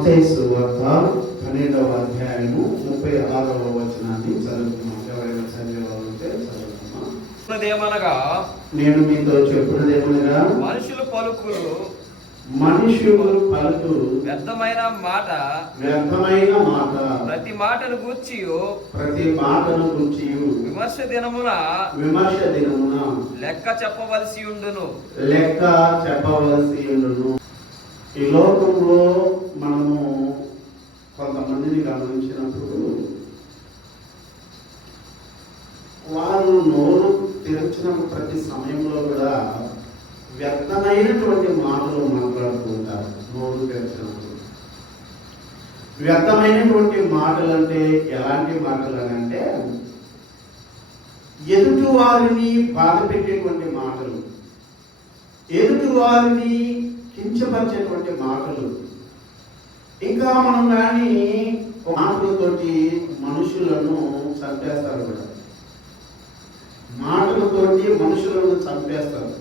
మత్తయి సువార్త 12వ అధ్యాయము 36వ వచనాన్ని చదువుకున్నాం. ఎవరైనా చదివేవాళ్ళంటే చదువుకున్నామా. నేను మీతో చెప్పున్నదేమనగా మనుషులు పలుకు వ్యర్థమైన మాట ప్రతి మాటను గూర్చి విమర్శ దినమున లెక్క చెప్పవలసి ఉండును. ఈ లోకంలో మనము కొంతమందిని గమనించినప్పుడు వారు నోరు తెరిచిన ప్రతి సమయంలో కూడా వ్యర్థమైనటువంటి మాటలు మాట్లాడుతూ ఉంటారు. నోరు తెరిచినప్పుడు వ్యర్థమైనటువంటి మాటలు అంటే ఎలాంటి మాటలు అని అంటే ఎదుటి వారిని బాధ పెట్టేటువంటి మాటలు, ఎదుటి వారిని కించపరిచేటువంటి మాటలు. ఇంకా మనం కానీ మాటలతోటి మనుషులను చంపేస్తారు కూడా, మాటలతోటి మనుషులను చంపేస్తారు.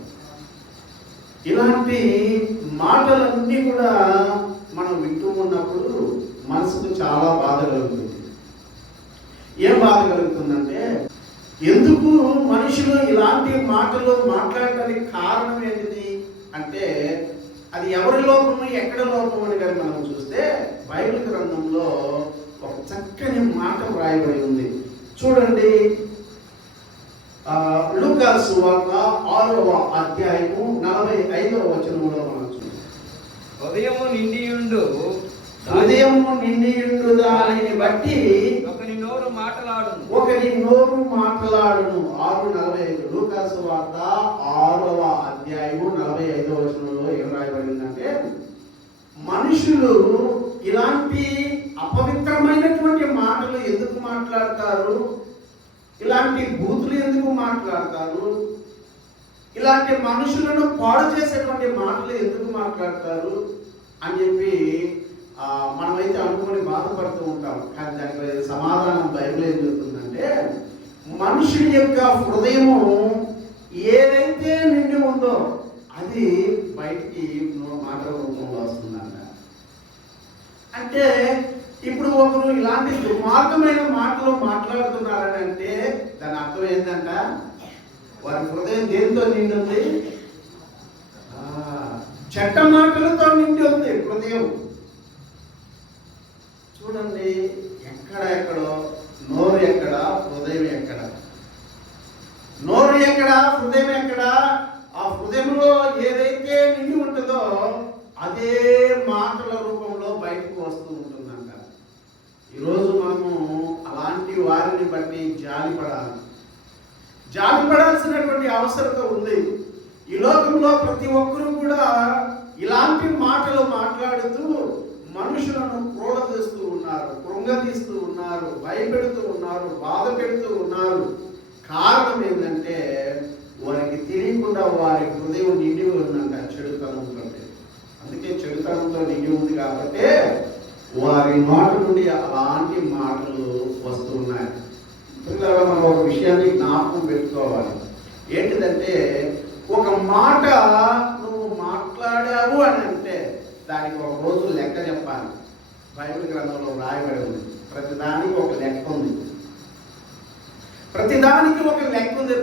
ఇలాంటి మాటలన్నీ కూడా మనం వింటూ ఉన్నప్పుడు మనసుకు చాలా బాధ కలుగుతుంది. ఏం బాధ కలుగుతుందంటే, ఎందుకు మనుషులు ఇలాంటి మాటలు మాట్లాడడానికి కారణం ఏంటిది అంటే అది ఎవరి లోపము ఎక్కడ లోపం అని కానీ మనం చూస్తే బైబిల్ గ్రంథంలో ఒక చక్కని మాట వ్రాయబడి ఉంది. చూడండి, లూకా సువార్త 6వ అధ్యాయము 45వ వచనంలో మనం చూస్తాం. హృదయము నిండియుండు దానిని బట్టి ఒకని నోరు మాటలాడును. 6:45 లూకా సువార్త 6వ అధ్యాయము 45వ వచనంలో ఏం రాయబడిందంటే, మనుషులు ఇలాంటి అపవిత్రమైనటువంటి మాటలు ఎందుకు మాట్లాడతారు, ఇలాంటి బూతులు ఎందుకు మాట్లాడతారు, ఇలాంటి మనుషులను పాడు చేసేటువంటి మాటలు ఎందుకు మాట్లాడతారు అని చెప్పి మనమైతే అనుకుని బాధపడుతూ ఉంటాం. కానీ దానికి సమాధానం బైబిల్ ఏం చెప్తుందంటే, మనుషుని యొక్క హృదయము ఏదైతే నిండి ఉందో అది బయటికి మాటల రూపంలో వస్తుందంట. అంటే ఇప్పుడు ఒకరు ఇలాంటి దుర్మార్గమైన మాటలు మాట్లాడుతున్నారని అంటే దాని అర్థం ఏంటంట, వారి హృదయం దేనితో నిండి ఉంది? చెడ్డ మాటలతో నిండి ఉంది హృదయం. చూడండి, ఎక్కడో నోరు ఎక్కడ, హృదయం ఎక్కడ? నోరు ఎక్కడ, హృదయం ఎక్కడ? ఆ హృదయంలో ఏదైతే నిండి ఉంటుందో అదే మాటల రూపంలో బయటకు వస్తూ ఉంటుందంట. ఈరోజు మనము అలాంటి వారిని బట్టి జాలిపడాల్సినటువంటి అవసరత ఉంది. ఈ లోకంలో ప్రతి ఒక్కరూ కూడా ఇలాంటి మాటలు మాట్లాడుతూ మనుషులను క్రోడదీస్తూ ఉన్నారు, కృంగదీస్తూ ఉన్నారు, భయపెడుతూ ఉన్నారు, బాధ పెడుతూ ఉన్నారు. కారణం ఏంటంటే వారికి తెలియకుండా వారి హృదయం నిండి ఉందంట చెడుతనంతో. అందుకే చెడుతనంతో నిండి ఉంది కాబట్టి వారి నోటి నుండి అలాంటి మాటలు వస్తున్నాయి. మనం ఒక విషయాన్ని జ్ఞాపకం పెట్టుకోవాలి. ఏంటిదంటే, ఒక మాట నువ్వు మాట్లాడావు అని అంటే దానికి ఒక రోజు లెక్క చెప్పాలి. బైబిల్ గ్రంథంలో రాయబడి ఉంది. ప్రతిదానికి ఒక లెక్క ఉంది.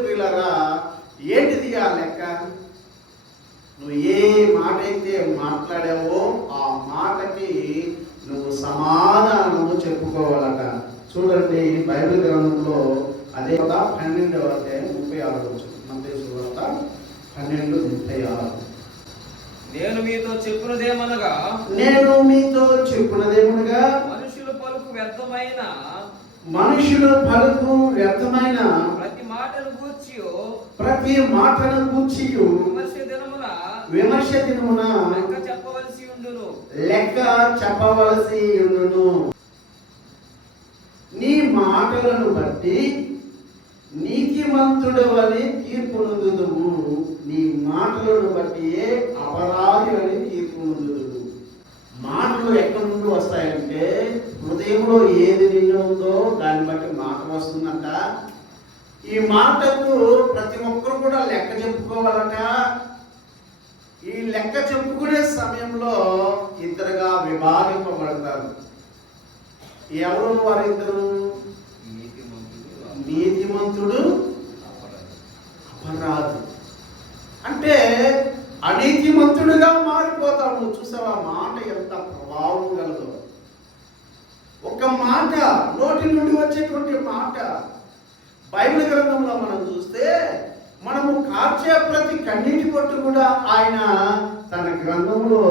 పిల్లరా, ఏంటిది ఆ లెక్క? నువ్వు ఏ మాట అయితే మాట్లాడావో ఆ మాటకి నువ్వు సమాధానము చెప్పుకోవాలట. చూడండి, బైబిల్ గ్రంథంలో అదే 12వ అధ్యాయం 36 మత్తయి సువార్త 12:36. నేను మీతో చెప్పున్నదేమనగా మనుషులు పలుకు వ్యర్థమైన ప్రతి మాటను గూర్చి విమర్శ దినమున లెక్క చెప్పవలసి ఉండును. నీ మాటలను బట్టి నీతిమంతుడవని తీర్పు నొందుదువు, నీ మాటలను బట్టి అపరాధి అని తీర్పు నొందుదువు. మాటలు ఎక్కడి నుండి వస్తాయంటే హృదయంలో ఏది నిండి ఉందో దాన్ని బట్టి మాట వస్తుందంట. ఈ మాటకు ప్రతి ఒక్కరు కూడా లెక్క చెప్పుకోవాలట. ఈ లెక్క చెప్పుకునే సమయంలో ఇద్దరుగా విభాగింపబడతారు. ఎవరు వారిద్దరు? నీతిమంతుడు, అపరాధి. అంటే అనీతిమంతుడుగా మారిపోతాడు. చూసావా మాట ఎంత ప్రభావం కలదో. ఒక మాట, నోటి నుండి వచ్చేటువంటి మాట, బైబిల్ గ్రంథంలో మనం చూస్తే మనము కార్చే ప్రతి కన్నీటి పొట్టు కూడా ఆయన తన గ్రంథంలో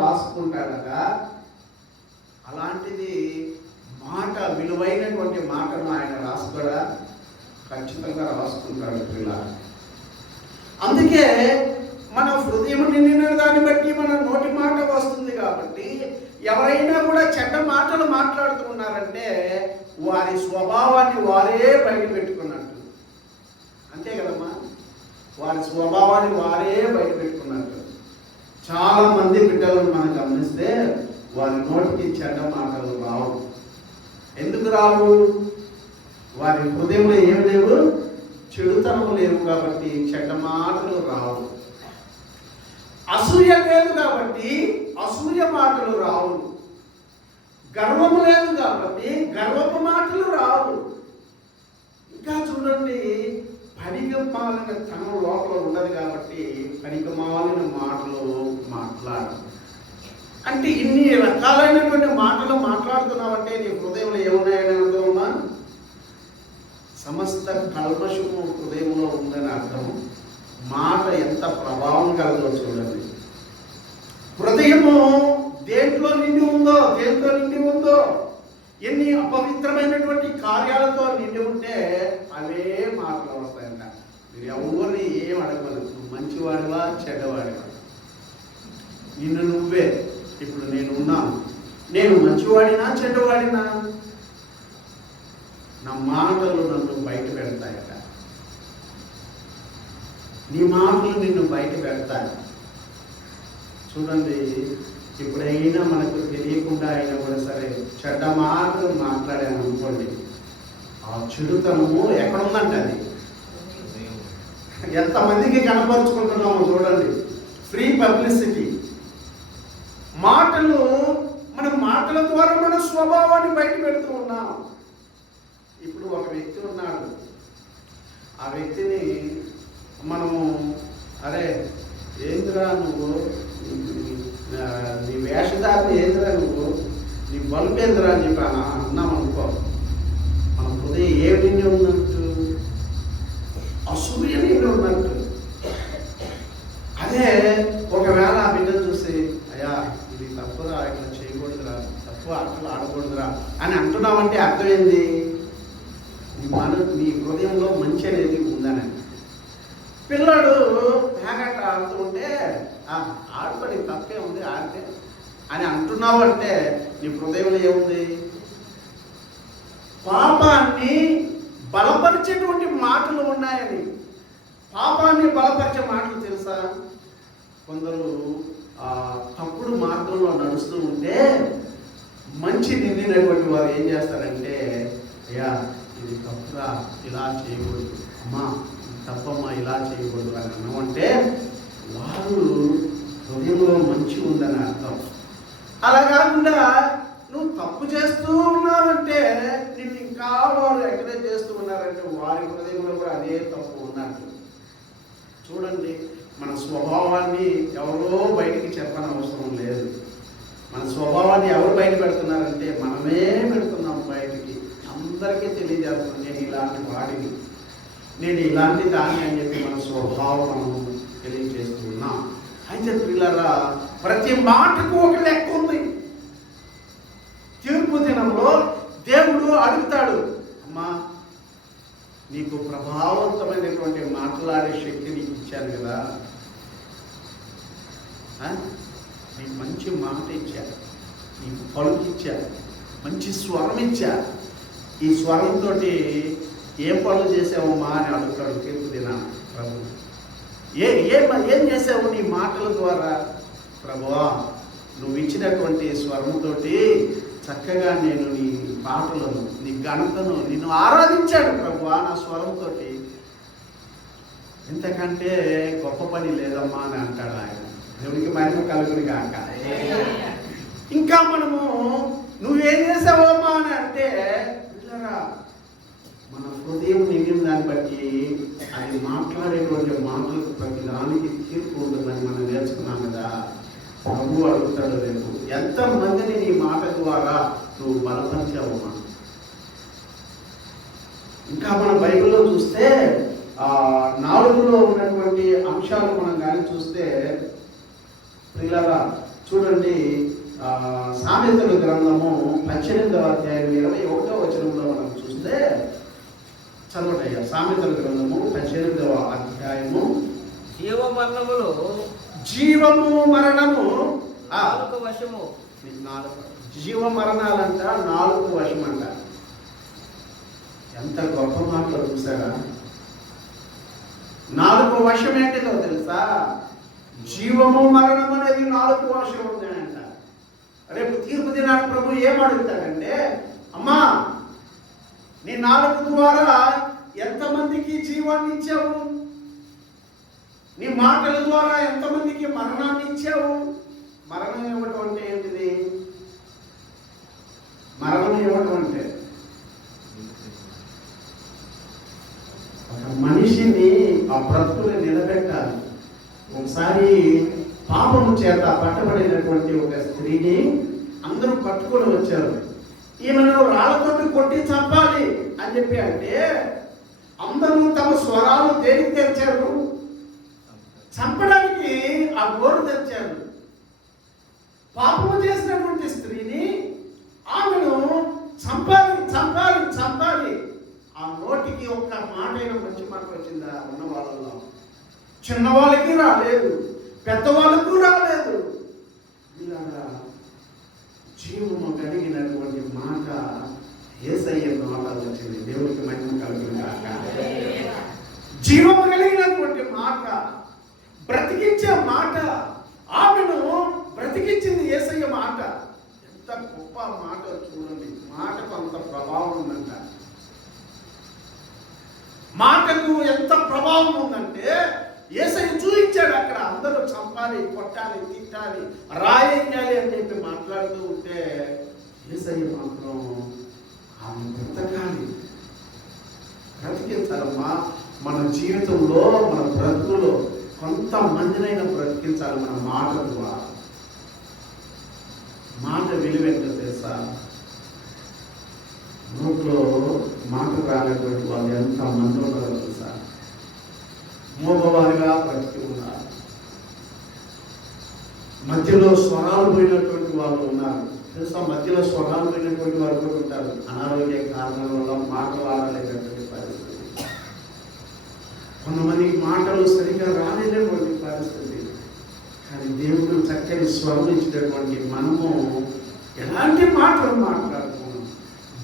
రాసుకుంటాడట. అలాంటిది మాట, విలువైనటువంటి మాటను ఆయన రాసుకోడా? ఖచ్చితంగా రాసుకుంటాడు పిల్ల. అందుకే మన హృదయం నిండిన దాన్ని బట్టి మన నోటి మాట వస్తుంది. కాబట్టి ఎవరైనా కూడా చెడ్డ మాటలు మాట్లాడుతున్నారంటే వారి స్వభావాన్ని వారే బయట పెట్టుకున్నట్టు. అంతే కదమ్మా, వారి స్వభావాన్ని వారే బయట పెట్టుకున్నట్టు. చాలా మంది బిడ్డలను మనం గమనిస్తే వారి నోటికి చెడ్డ మాటలు రావు. ఎందుకు రావు? వారి హృదయంలో ఏమి లేవు, చెడుతనం లేవు కాబట్టి చెడ్డ మాటలు రావు. అసూయ లేదు కాబట్టి అసూయ మాటలు రావు. గర్వము లేదు కాబట్టి గర్వపు మాటలు రావు. ఇంకా చూడండి, పనికిమాలిన తనం లోపల ఉండదు కాబట్టి పనికిమాలిన మాటలు మాట్లాడు. అంటే ఇన్ని రకాలైనటువంటి మాటలు మాట్లాడుతున్నావంటే నీ హృదయంలో ఏమున్నాయని అర్థమమ్మా? సమస్త కల్మషము హృదయంలో ఉందని అర్థం. మాట ఎంత ప్రభావం కలదో చూడండి. హృదయము దేంట్లో నిండి ఉందో, ఎన్ని అపవిత్రమైనటువంటి కార్యాలతో నిండి ఉంటే అవే మాటలు వస్తాయంట. మీరు ఎవరిని ఏం అడగదు. నువ్వు మంచివాడివా చెడ్డవాడివా? నిన్ను నువ్వే, ఇప్పుడు నేను మంచివాడినా చెడ్డవాడినా? నా మాటలు నన్ను బయట పెడతాయట. నీ మాటలు నిన్ను బయట పెడతాయి. చూడండి, ఎప్పుడైనా మనకు తెలియకుండా అయినా కూడా సరే చెడ్డ మాటలు మాట్లాడాను అనుకోండి, ఆ చెడుతనము ఎక్కడుందంట అది ఎంతమందికి కనపరుచుకుంటున్నామో చూడండి. Free publicity. మాటలు, మన మాటల ద్వారా మన స్వభావాన్ని బయట పెడుతూ ఉన్నాం. ఇప్పుడు ఒక వ్యక్తి ఉన్నాడు, ఆ వ్యక్తిని మనము అరే ఏంద్రా నువ్వు, నీ వేషధారణ ఏంద్రా నువ్వు, నీ బల్బు ఏంద్రా అని చెప్పి అన్నామనుకో, మన హృదయం ఏ నిండి ఉన్నట్టు? అసూయ నిండి ఉన్నట్టు. అదే ఒకవేళ ఆ బిడ్డను చూసి అయ్యా ఇది తప్పురా, ఇట్లా చేయకూడదురా, తప్పు అట్లా ఆడకూడదురా అని అంటున్నామంటే అర్థం ఏంది? నీ హృదయంలో మంచి అనేది ఉందని. పిల్లడు పేగట ఆడుతూ ఉంటే ఆడుకోండి తప్పే ఉంది ఆడితే అని అంటున్నావు అంటే నీ హృదయంలో ఏముంది? పాపాన్ని బలపరిచేటువంటి మాటలు ఉన్నాయని. పాపాన్ని బలపరిచే మాటలు తెలుసా? కొందరు తప్పుడు మార్గంలో నడుస్తూ ఉంటే మంచి నిండినటువంటి వారు ఏం చేస్తారంటే, అయ్యా ఇది తప్పురా, ఇలా చేయకూడదు, అమ్మా తప్పమ్మా ఇలా చేయకూడదు అని అన్నామంటే వారు హృదయంలో మంచి ఉందని అర్థం. అలా కాకుండా నువ్వు తప్పు చేస్తూ ఉన్నావంటే నిన్ను ఇంకా వారు ఎంకరేజ్ చేస్తూ ఉన్నారంటే వారి హృదయంలో కూడా అదే తప్పు ఉన్నట్టు. చూడండి, మన స్వభావాన్ని ఎవరో బయటికి చెప్పని అవసరం లేదు. మన స్వభావాన్ని ఎవరు బయట పెడుతున్నారంటే మనమే పెడుతున్నాం బయటికి. అందరికీ తెలియజేస్తున్నాం, నేను ఇలాంటి వాడిని, నేను ఇలాంటి దాన్ని అని చెప్పి మన స్వభావం తెలియజేస్తున్నాం. అయితే పిల్లరా, ప్రతి మాటకు ఒక లెక్క ఉంది. తీర్పు దినంలో దేవుడు అడుగుతాడు, అమ్మా నీకు ప్రభావవంతమైనటువంటి మాట్లాడే శక్తి నీకు ఇచ్చాను కదా, నీకు మంచి మాట ఇచ్చా, నీకు పలుకు ఇచ్చా, మంచి స్వరం ఇచ్చా, ఈ స్వరంతో ఏం పనులు చేసావమ్మా అని అడుగుతాడు తీర్పు దినాన్ని ప్రభు. ఏం చేసావు నీ మాటల ద్వారా? ప్రభువా నువ్వు ఇచ్చినటువంటి స్వరంతో చక్కగా నేను నీ పాటలను, నీ ఘనతను, నిన్ను ఆరాధించాడు ప్రభువా నా స్వరంతో. ఇంతకంటే గొప్ప పని లేదమ్మా అని అంటాడు ఆయన. దేవునికి మహిమ కలుగును గాక. ఇంకా మనము నువ్వేం చేసావమ్మా అని అంటే పిల్లరా, మన హృదయం నిండిన దాన్ని బట్టి అది మాట్లాడేటువంటి మాటలకు ప్రతి దానికి తీర్పు ఉంటుందని మనం నేర్చుకున్నాం కదా. ప్రభు అడుగుతాడు రేపు, ఎంతమందిని నీ మాట ద్వారా నువ్వు బలపరిచావమ్మా. ఇంకా మన బైబిల్లో చూస్తే 4లో ఉన్నటువంటి అంశాలు మనం కానీ చూస్తే పిల్లరా చూడండి, సామెతల గ్రంథము 18వ అధ్యాయం 21వ వచనంలో మనం చూస్తే చదవటయ్యా. సామెతల గ్రంథము 18వ అధ్యాయము జీవము మరణము నాలుక వశము. జీవ మరణాలంట నాలుగు వశం అంట. ఎంత గొప్ప మాటలు చూసారా. నాలుగు వశం ఏంటిదో తెలుసా? జీవము మరణం అనేది నాలుగు వశం ఉన్నాయంట. రేపు తీర్పు దినానికి ప్రభు ఏమడుగుతాడంటే, అమ్మా నీ నాలుగు ద్వారా ఎంతమందికి జీవాన్ని ఇచ్చావు, నీ మాటల ద్వారా ఎంతమందికి మరణాన్ని ఇచ్చావు. మరణం ఇవ్వటం అంటే ఏంటిది? మరణం ఇవ్వటం అంటే ఒక మనిషిని ఆ బ్రతుకుని నిలబెట్టాలి. ఒకసారి పాపము చేత పట్టబడినటువంటి ఒక స్త్రీని అందరూ పట్టుకొని వచ్చారు. ఈమెను రాళ్ళతోటి కొట్టి చంపాలి అని చెప్పి అంటే అందరూ తమ స్వరాలు దేనికి తెచ్చారు? చంపడానికి ఆ గోరు తెచ్చారు. పాపము చేసినటువంటి స్త్రీని ఆమెను చంపాలి చంపాలి చంపాలి. ఆ నోటికి ఒక్క మాట అయినా మంచి మాట వచ్చిందా? ఉన్న వాళ్ళలో చిన్నవాళ్ళకి రాలేదు, పెద్దవాళ్ళకు రాలేదు. ఇలాగా జీవము కలిగినటువంటి మాట యేసయ్య మాట వచ్చింది. దేవుడికి మహిమ కలుగును గాక. జీవము కలిగినటువంటి మాట, బ్రతికించే మాట, ఆమెను బ్రతికించింది యేసయ్య మాట. ఎంత గొప్ప మాట చూడండి. మాటకు అంత ప్రభావం ఉందంట. మాటకు ఎంత ప్రభావం ఉందంటే యేసయ్య చూపించాడు అక్కడ. అందరూ చంపాలి, కొట్టాలి, తిట్టాలి, రాయేయాలి అని చెప్పి మాట్లాడుతూ ఉంటే యేసయ్య మాత్రం ఆమె బ్రతకాలి, బ్రతికించాలమ్మా. మన జీవితంలో మన బ్రతుకులో కొంతమందినైనా బ్రతికించాలి మన మాట ద్వారా. మాట విలువెంటో తెలుసా? నోట్లో మాట రానటువంటి వాళ్ళు ఎంతమంది ఉన్నారో తెలుసా? మూగవారిగా బ్రతికి ఉన్నారు. మధ్యలో స్వరాలు పోయినటువంటి వాళ్ళు ఉన్నారు తెలుసా? మధ్యలో స్వరాలు పోయినటువంటి వారు కూడా ఉంటారు. అనారోగ్య కారణాల వల్ల మాట్లాడలేనటువంటి పరిస్థితి. కొంతమందికి మాటలు సరిగ్గా రాలేనటువంటి పరిస్థితి. కానీ దేవుడు చక్కని స్వరం ఇచ్చినటువంటి మనము ఎలాంటి మాటలు మాట్లాడుతున్నాం?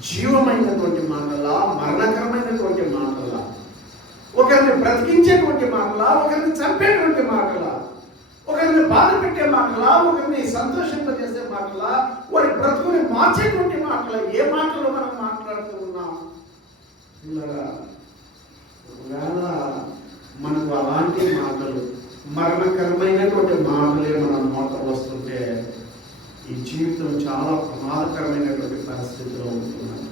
జీవమైనటువంటి మాటలా, మరణకరమైనటువంటి మాటలా, ఒకరిని బ్రతికించేటువంటి మాటలా, ఒకరిని చంపేటువంటి మాటలా, ఒకరిని బాధ పెట్టే మాటలా, ఒకరిని సంతోషింపజేసే మాటలా, వారి బ్రతుకుని మార్చేటువంటి మాటలా? ఏ మాటలు మనం మాట్లాడుతూ ఉన్నాం? ఇలాగా ఒకవేళ మనకు అలాంటి మాటలు, మరణకరమైనటువంటి మాటలే మన నోట వస్తుంటే ఈ జీవితం చాలా ప్రమాదకరమైనటువంటి పరిస్థితిలో ఉంటున్నాడు.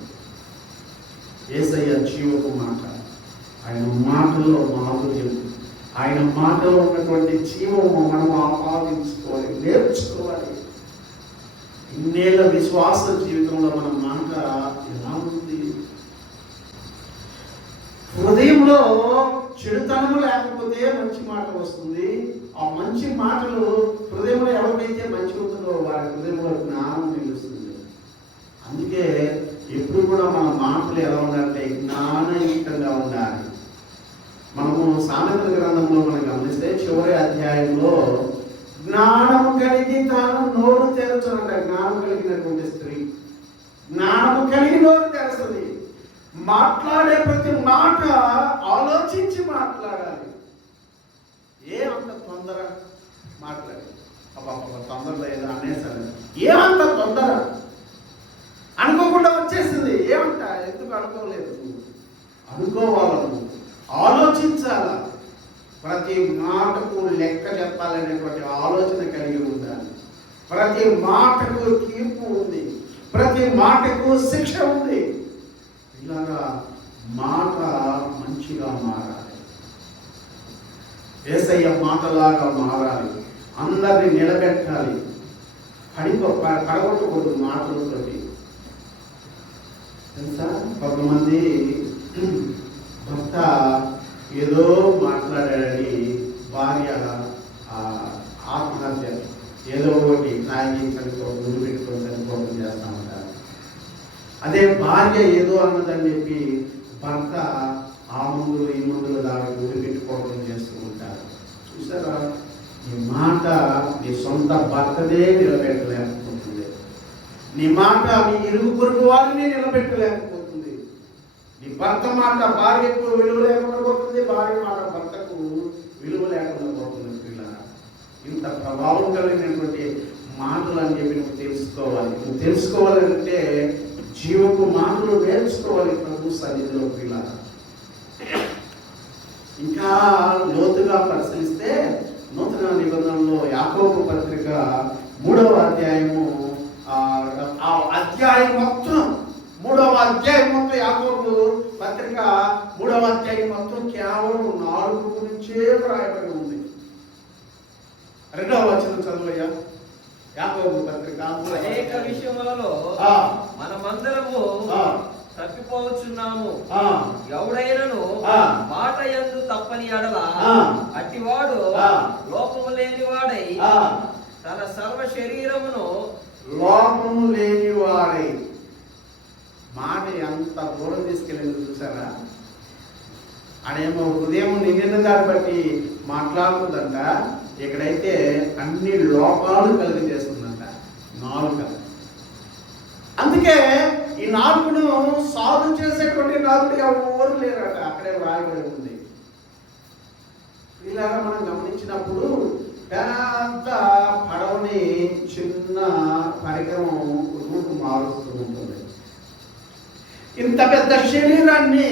యేసయ్య జీవపు మాట, ఆయన మాటల్లో మాధుర్యం, ఆయన మాటలో ఉన్నటువంటి జీవము మనం ఆపాదించుకోవాలి, నేర్చుకోవాలి. ఇన్నేళ్ల విశ్వాస జీవితంలో మన మాట ఎలా ఉంది? హృదయంలో చెడుతనము లేకపోతే మంచి మాట వస్తుంది. ఆ మంచి మాటలు హృదయంలో ఎవరికైతే మంచి ఉంటుందో వారి హృదయంలో జ్ఞానం నిలుస్తుంది. అందుకే ఎప్పుడు కూడా మన మాటలు ఎలా ఉండాలంటే జ్ఞానయుక్తంగా ఉండాలి. మనము సామెతల గ్రంథంలో మనం గమనిస్తే చివరి అధ్యాయంలో జ్ఞానము కలిగి తాను నోరు తెరచునంట. జ్ఞానం కలిగినటువంటి స్త్రీ జ్ఞానము కలిగి నోరు తెరుస్తుంది. మాట్లాడే ప్రతి మాట ఆలోచించి మాట్లాడాలి. ఏమంత తొందర మాట్లాడి తొందరలో ఏదో అనేసాను, ఏమంత తొందర అనుకోకుండా వచ్చేసింది. ఏమంట? ఎందుకు అనుకోలేదు? అనుకోవాలను, ఆలోచించాలా. ప్రతి మాటకు లెక్క చెప్పాలనేటువంటి ఆలోచన కలిగి ఉండాలి. ప్రతి మాటకు తీర్పు ఉంది, ప్రతి మాటకు శిక్ష ఉంది. ఇలాగా మాట మంచిగా మారాలి, యేసయ్య మాటలాగా మారాలి, అందరిని నిలబెట్టాలి. పడగొట్టకూడదు మాటలతోటి. తెలుసా, కొంతమంది భర్త ఏదో మాట్లాడాడని భార్య ఆత్మహత్య ఏదో ఒకటి తాగి చనిపోవడం, గురి పెట్టుకొని చనిపోవడం చేస్తా ఉంటారు. అదే భార్య ఏదో అన్నదని చెప్పి భర్త ఆ ముందులు ఈ ముందులు దాని గురి పెట్టుకోవడం చేస్తూ ఉంటారు. చూసారా, నీ మాట నీ సొంత భర్తనే నిలబెట్టలేకపోతుంది, నీ మాట నీ ఇరుగు పొరుగు వారిని నిలబెట్టలేకపోతుంది. నీ భర్త మాట భార్యకు విలువ లేకుండా పోతుంది, భార్య మాట భర్తకు విలువ లేకుండా పోతుంది. పిల్లరా, ఇంత ప్రభావం కలిగినటువంటి మాటలు అని చెప్పి నువ్వు తెలుసుకోవాలి. నువ్వు తెలుసుకోవాలంటే జీవపు మాటలు నేర్చుకోవాలి ప్రభు సన్నిధిలో. పిల్లరా, ఇంకా లోతుగా పరిశీలిస్తే నూతన నిబంధనలో యాకోబు పత్రిక 3వ అధ్యాయము, ఆ అధ్యాయం మొత్తం 3వ అధ్యాయం మొత్తం యాకోబు పత్రిక 3వ అధ్యాయం మొత్తం కేవలం 4 గురించే రాయబడి ఉంది. 2వ వచనం చదువయ్యా. యాకోబు పత్రిక అనేక విషయములలో మనమందరము తప్పిపోవచ్చున్నాము. ఎవడైనను మాట యందు తప్పని ఎడల అట్టివాడు లోపము లేని వాడై తన సర్వ శరీరమును లోపము లేని వాడై. మాట ఎంత దూరం తీసుకెళ్ళింది చూసారా. ఆడేమో హృదయం నిండిన దాన్ని బట్టి మాట్లాడుతుందంట, ఇక్కడైతే అన్ని లోపాలు కలిగి చేస్తుందంట నాలుక. అందుకే ఈ నాలుగును సాధు చేసేటువంటి నాలుగు ఎవరు లేరట, అక్కడే రాయబడి ఉంది. ఇలాగా మనం గమనించినప్పుడు పెద్ద పడవని చిన్న పరికరం రూపు మారుస్తూ ఉంటుంది. ఇంత పెద్ద శరీరాన్ని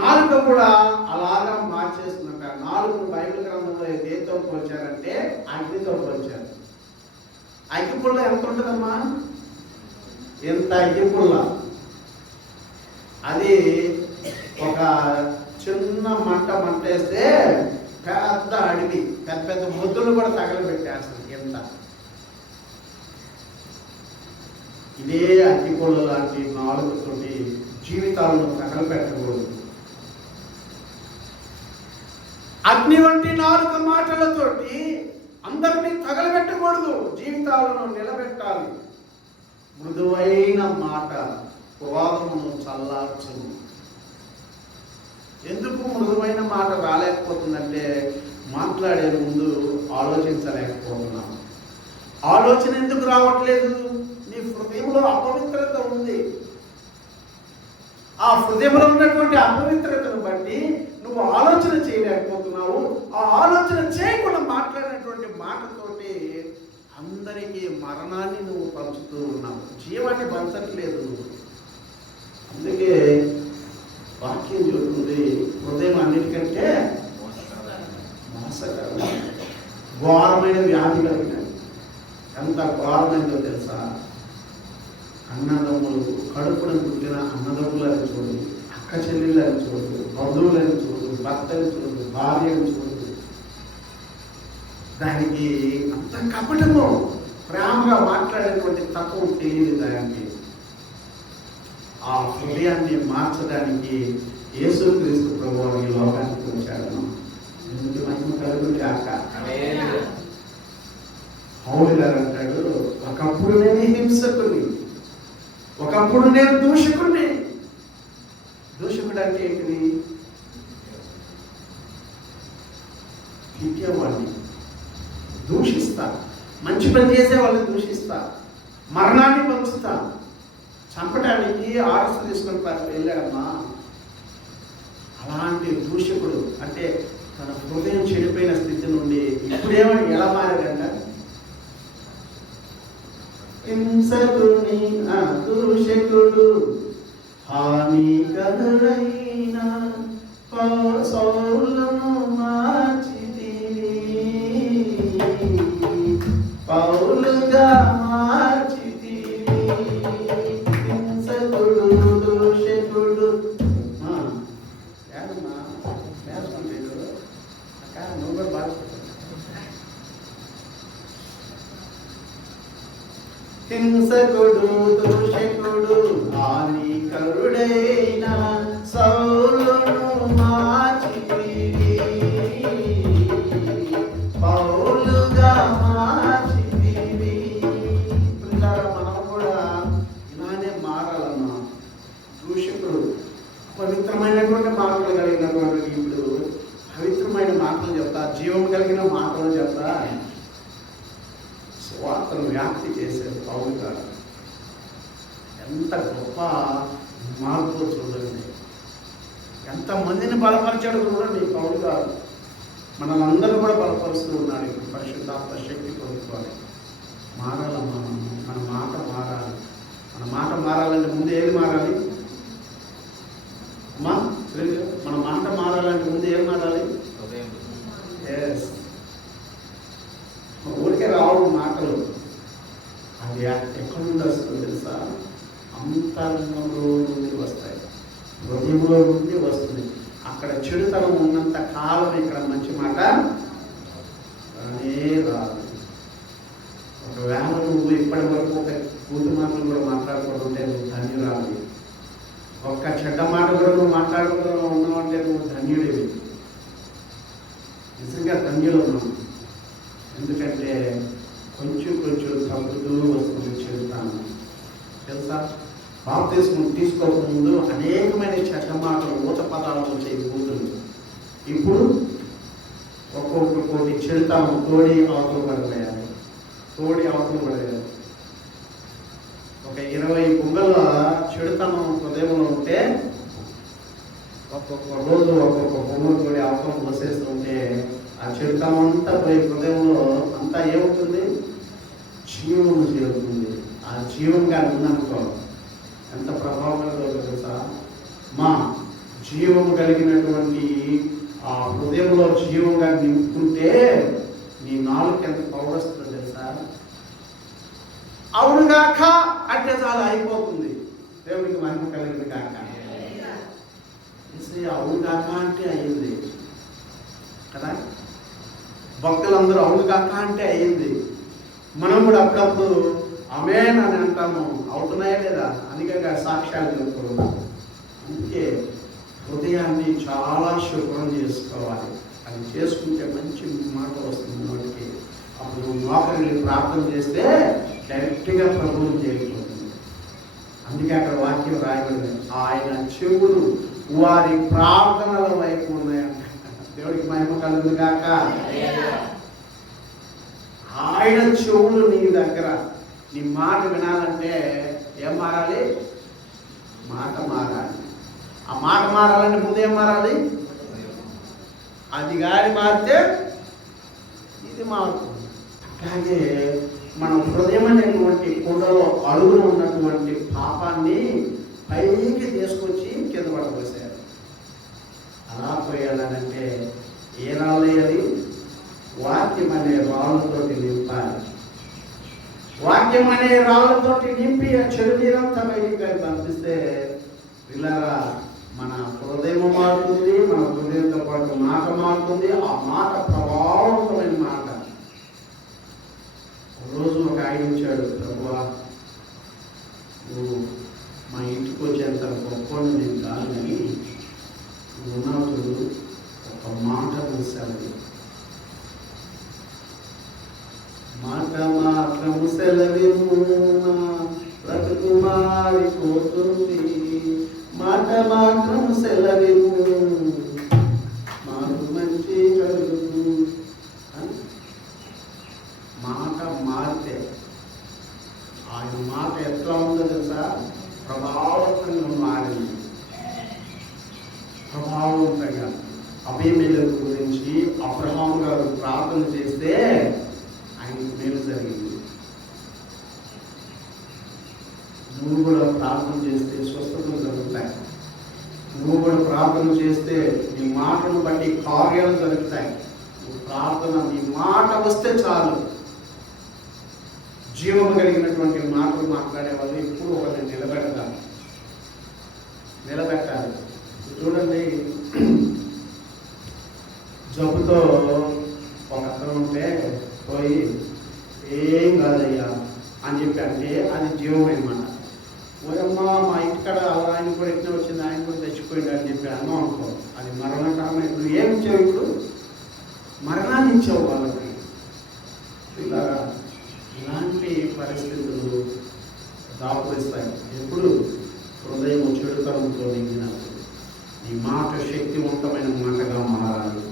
నాలుక కూడా అలాగా మార్చేస్తుందంట. నాలుగు బైబిల్ గ్రంథంలో దేంతో పోల్చారంటే అగ్నితో పోల్చారు. అగ్గిపుల్ల ఎంత ఉంటుందమ్మా? ఎంత అగ్గిపుల్ల. అది ఒక చిన్న మంటేస్తే పెద్ద అడవి, పెద్ద పెద్ద ముద్దులు కూడా తగలబెట్టేస్తుంది ఎంత. ఇదే అగ్గిపుల్ల లాంటి నాలుగుతోటి జీవితాలను తగలబెట్టకూడదు. అగ్ని వంటి నాలుగు మాటలతోటి అందరినీ తగలబెట్టకూడదు, జీవితాలను నిలబెట్టాలి. మృదువైన మాట క్రోధమును చల్లార్చును. ఎందుకు మృదువైన మాట రాలేకపోతుందంటే మాట్లాడే ముందు ఆలోచించలేకపోతున్నాం. ఆలోచన ఎందుకు రావట్లేదు? నీ హృదయంలో అపవిత్రత ఉంది. ఆ హృదయంలో ఉన్నటువంటి అపవిత్రతను బట్టి నువ్వు ఆలోచన చేయలేకపోతున్నావు. ఆ ఆలోచన చేయకుండా మాట్లాడినటువంటి మాటతోటి అందరికీ మరణాన్ని నువ్వు పంచుతూ ఉన్నావు, జీవాన్ని పంచట్లేదు నువ్వు. అందుకే వాక్యం చెబుతుంది, హృదయం అన్నిటికంటే మోసకరం, ఘోరమైన వ్యాధి కలిగినది. ఎంత ఘోరమైనదో తెలుసా? అన్నదమ్ములు, కడుపున పుట్టిన అన్నదమ్ములని చూడు, అక్క చెల్లెళ్ళని చూడు, బంధువులని చూడు, భర్తని చూడు, భార్యని చూడు. దానికి అంత కపటము, ప్రేమగా మాట్లాడేటువంటి తత్వం తెలియదు దానికి. ఆ హృదయాన్ని మార్చడానికి యేసుక్రీస్తు ప్రభువు ఈ లోకానికి వచ్చాడు. ఎందుకు మహిమ కలుగుతుంది అక్క. పౌలు గారు అంటాడు, ఒకప్పుడు నేను హింసకుని, ఒకప్పుడు నేను దూషకుడిని. దూషకుడు అంటే ఏంటిది? తిట్టేవాడిని, దూషిస్తా, మంచి పని చేసే వాళ్ళని దూషిస్తా, మరణాన్ని పంచుతా. చంపడానికి ఆర్డర్స్ తీసుకొని వెళ్ళాడమ్మా. అలాంటి దూషకుడు అంటే తన హృదయం చెడిపోయిన స్థితి నుండి ఇప్పుడేమని ఎలా మారాడంట? హింసకుని దూషకుడు హానికరుడైన సౌలును హింసకుడు దూషకుడు హానికరుడైన సౌలును మార్చితివి, పౌలుగా మార్చితివి. పిల్లరా, మనం కూడా ఇలానే మారాలమ్మా. దూషకుడు పవిత్రమైనటువంటి మాటలు కలిగినటువంటి ఇప్పుడు పవిత్రమైన మాటలు చెప్తా, జీవం కలిగిన మాటలు చెప్తా స్వార్థను వ్యాప్తి చేసేది పౌలు గారు. ఎంత గొప్ప మార్పు చూడండి, ఎంతమందిని బలపరిచాడు చూడండి పౌలు గారు. మనల్ని అందరూ కూడా బలపరుస్తూ ఉన్నాడు. ఇప్పుడు పరిశుద్ధాత్మ శక్తి పొందుకోవాలి. మారాలమ్మా, మన మాట మారాలి. మన మాట మారాలంటే ముందు ఏది మారాలి అమ్మా? మన మాట మారాలంటే ముందు ఏం మారాలి? ఎస్, ఊరికే రావడం మాటలు. అది ఎక్కడి నుండి వస్తుంది తెలుసా? అంతరంగంలో నుండి వస్తాయి, హృదయంలో నుండి వస్తుంది. అక్కడ చెడుతనం ఉన్నంత కాలం ఇక్కడ మంచి మాట అనే రాదు. ఒకవేళ నువ్వు ఇప్పటి వరకు ఒక కూతు మాటలు కూడా మాట్లాడుకుంటుంటే నువ్వు ధన్యురాలి. ఒక్క చెడ్డ మాట కూడా నువ్వు మాట్లాడుతూ ఉన్నావంటే నువ్వు ధన్యుడివి. నిజంగా ధన్యులు ఉన్నావు. ఎందుకంటే కొంచెం కొంచెం తగ్గుతూ వస్తుంది చెబుతాను తెలుసా? బాప్తిస్మం తీసుకోకముందు అనేకమైన చెడ్డ మాటలు, ఊత పదాలు వచ్చాయి కూతురు. ఇప్పుడు ఒక్కొక్కటి చెడుతాము, తోడి అవతలు పడిపోయాలి, తోడి అవతలు పడేయాలి. ఒక 20 గుంగల చెడుతనం హృదయంలో ఉంటే ఒక్కొక్క రోజు ఒక్కొక్క బొమ్మ తోడి అవతలం పోసేస్తుంటే ఆ చెడుతనం అంతా పోయి హృదయంలో అంతా ఏమవుతుంది? జీవము చేరుతుంది. ఆ జీవంగా ఉందనుకో ఎంత ప్రభావంగా తెలుసా? మా జీవము కలిగినటువంటి ఆ హృదయంలో జీవంగా నింపుకుంటే నీ నాలుగు ఎంత పౌరస్తుంది తెలుసా? అవునుగాక అంటే చాలా అయిపోతుంది. దేవునికి మహిమ కలిగింది కాక, అవునుగాక అంటే అయ్యింది కదా. భక్తులందరూ అవునుగాక అంటే అయ్యింది. మనం కూడా అప్పుడప్పుడు ఆమేన్ అని అంటాము. అవుతున్నాయా లేదా? అందుకే సాక్ష్యాలు చెప్పుకున్నాం. అందుకే హృదయాన్ని చాలా శుభ్రం చేసుకోవాలి. అది చేసుకుంటే మంచి మాట వస్తుంది నోటికి. అప్పుడు మోకరిని ప్రార్థన చేస్తే డైరెక్ట్గా ప్రభువుని చేరుకుంటుంది. అందుకే అక్కడ వాక్యం రాయబడింది, ఆయన చెవులు వారి ప్రార్థనల వైపు ఉన్నాయంట. దేవుడికి మహిమ కలుగును గాక. ఆయన చెవులు నీ దగ్గర. నీ మాట వినాలంటే ఏం మారాలి? మాట మారాలి. ఆ మాట మారాలంటే ముందు ఏం మారాలి? అది గాని మారితే ఇది మారుతుంది. అలాగే మన హృదయం అనేటువంటి కుండలో అడుగున ఉన్నటువంటి పాపాన్ని పైకి తీసుకొచ్చి కింద పడబోసారు. అలా పోయాలనంటే ఏ రాలేయాలి? వాక్యం అనే రాళ్ళతోటి నింపాలి. వాక్యం అనే రాళ్ళతోటి నింపి ఆ చెడు నీరంతా బయటికి పంపిస్తే పిల్లరా మన హృదయం మారుతుంది. మన హృదయంతో పాటు మాట మారుతుంది. ఆ మాట ప్రభావవంతమైన మాట. రోజు ఒక ఆయన ఇచ్చాడు, ప్రభువా నువ్వు మా ఇంటికి వచ్చేంత గొప్ప నేను కాదు, కానీ ఉన్నప్పుడు ఒక మాట ముసలి మాట మాత్రము సెలవిను బ్రతుకు మారిపోతుంది. మాట మాత్రము సెలవిను మాకు మంచి జరుగుతుంది. మాట మారితే ఆయన మాట ఎట్లా ఉందో తెలుసా? ప్రభావవంతంగా మారింది. ప్రభావవంతంగా అబీమెలెకు గురించి అబ్రహాము గారు ప్రార్థన చేస్తే ఆయనకు మేలు జరిగింది. నువ్వు కూడా ప్రార్థన చేస్తే స్వస్థతలు జరుగుతాయి. నువ్వు కూడా ప్రార్థన చేస్తే నీ మాటను బట్టి కార్యాలు జరుగుతాయి. నువ్వు ప్రార్థన, నీ మాట వస్తే చాలు. జీవము కలిగినటువంటి మాటలు మాట్లాడే వాళ్ళు ఎప్పుడు ఒకరిని నిలబెట్టాలి. చూడండి, జబ్బుతో ఒక అతను ఉంటే పోయి ఏం కాదయ్యా అని చెప్పి అంటే అది జీవం చచ్చిపోయింది అని చెప్పి అన్నాం అనుకో, అది మరణకాలం. ఇప్పుడు ఏమి ఇచ్చావు? ఇప్పుడు మరణాన్ని ఇచ్చావు వాళ్ళకి. ఇలా ఇలాంటి పరిస్థితులు దాపురిస్తాయి. ఎప్పుడు హృదయం చెడుతనంతో నిండినప్పుడు. ఈ మాట శక్తివంతమైన మాటగా మారాలి.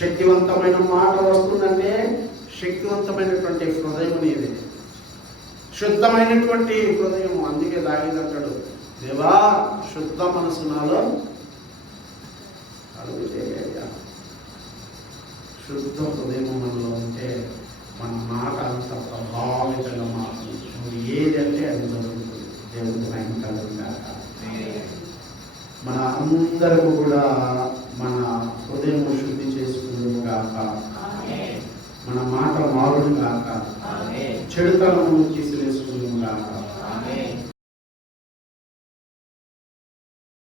శక్తివంతమైన మాట వస్తుందంటే శక్తివంతమైనటువంటి హృదయం అనేది, శుద్ధమైనటువంటి హృదయం. అందుకే దావీదంటాడు, దేవా శుద్ధ మనసు నాలో కలుగు చేయ. శుద్ధ హృదయం మనలో ఉంటే మన మాట అంత ప్రభావితంగా మారుతుంది. నువ్వు ఏదంటే అది జరుగుతుంది. దేవుడు ఆయన కలుగుగాక. మన అందరూ కూడా మన హృదయం శుద్ధి చేసుకుందును గాక. మన మాట మారును గాక. చెడుతనము తీసివేసు